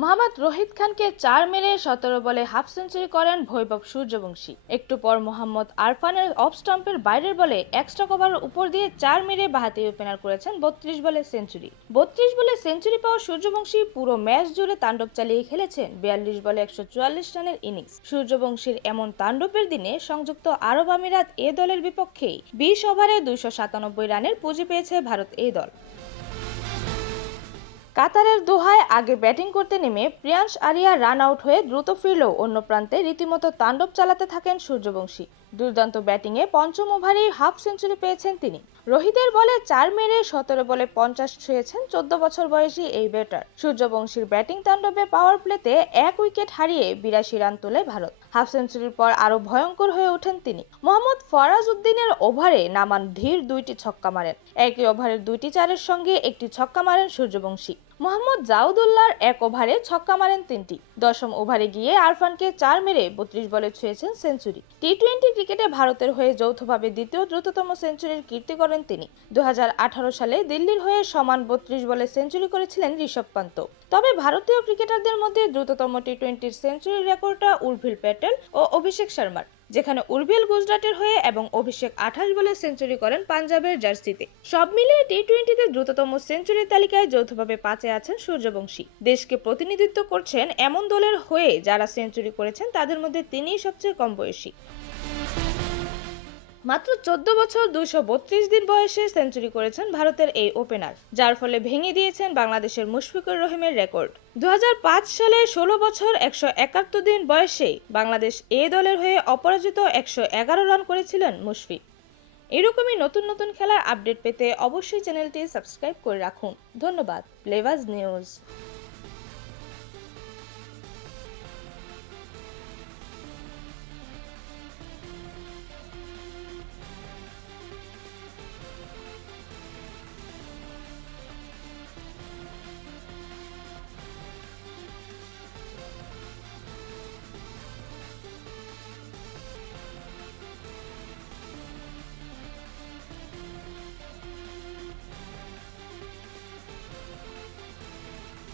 মোহাম্মদ রোহিত খানকে 4 মেরে 17 বলে হাফ সেঞ্চুরি করেন বৈভব সূর্যবংশী। একটু পর মোহাম্মদ আরফানের অফ স্টাম্পের বাইরের বলে এক্সট্রা কভারের উপর দিয়ে 4 মেরে বাঁহাতি ওপেনার করেছেন 32 বলে সেঞ্চুরি। 32 বলে সেঞ্চুরি পাওয়া সূর্যবংশী পুরো ম্যাচ জুড়ে তাণ্ডব চালিয়ে খেলেছেন 42 বলে 144 রানের ইনিংস। সূর্যবংশীর এমন তাণ্ডবের দিনে সংযুক্ত আরব আমিরাত এ দলের বিপক্ষে 20 ওভারে 297 রানের পুঁজি পেয়েছে ভারত এ দল। কাতারের দোহায় আগে ব্যাটিং করতে নেমে প্রিয়াংশ আরিয়া রান আউট হয়ে দ্রুত ফিরলেও অন্য প্রান্তে রীতিমতো তাণ্ডব চালাতে থাকেন সূর্যবংশী। দুর্দান্ত ব্যাটিংয়ে পঞ্চম ওভারেই হাফ সেঞ্চুরি পেয়েছেন তিনি। রোহিতের বলে 4 মেরে 17 বলে 50 ছুঁয়েছেন 14 বছর বয়সী এই ব্যাটার। সূর্যবংশীর ব্যাটিং তাণ্ডবে পাওয়ার প্লেতে 1 উইকেট হারিয়ে 82 রান তোলে ভারত। হাফ সেঞ্চুরির পর আরো ভয়ঙ্কর হয়ে ওঠেন তিনি। মোহাম্মদ ফরাজ উদ্দিনের ওভারে নামান ধীর 2টি ছক্কা মারেন। একই ওভারের 2টি চারের সঙ্গে একটি ছক্কা মারেন সূর্যবংশী। মোহাম্মদ জাউদুল্লাহর 1 ওভারে ছক্কা মারেন 3টি। 10ম ওভারে গিয়ে আরফানকে 4 মেরে 32 বলে ছুঁয়েছেন সেঞ্চুরি। টি-20 ক্রিকেটে ভারতের হয়ে যৌথভাবে দ্বিতীয় দ্রুততম সেঞ্চুরির কীর্তি করেন তিনি। 2018 সালে দিল্লির হয়ে সমান 32 বলে সেঞ্চুরি করেছিলেন ঋষভ পান্ত। তবে ভারতীয় ক্রিকেটারদের মধ্যে দ্রুততম টি-20 সেঞ্চুরির রেকর্ডটা উর্ভিল প্যাটেল ও অভিষেক শর্মার, যেখানে উর্ভিল গুজরাটের হয়ে এবং অভিষেক 28 বলে সেঞ্চুরি করেন পাঞ্জাবের জার্সিতে। সব মিলিয়ে টি-20তে দ্রুততম সেঞ্চুরির তালিকায় যৌথভাবে 5-এ আছেন সূর্যবংশী। দেশকে প্রতিনিধিত্ব করছেন এমন দলের হয়ে যারা সেঞ্চুরি করেছেন তাদের মধ্যে তিনিই সবচেয়ে কম বয়সী। মাত্র 14 বছর 232 দিন বয়সে সেঞ্চুরি করেছেন ভারতের এই ওপেনার, যার ফলে ভেঙে দিয়েছেন বাংলাদেশের মুশফিকুর রহিমের রেকর্ড। 2005 সালে 16 বছর 171 দিন বয়সে বাংলাদেশ এ দলের হয়ে অপরাজিত 111 রান করেছিলেন মুশফিক। এরকমই নতুন নতুন খেলার আপডেট পেতে অবশ্যই চ্যানেলটি সাবস্ক্রাইব করে রাখুন। ধন্যবাদ। প্লেবাজ নিউজ।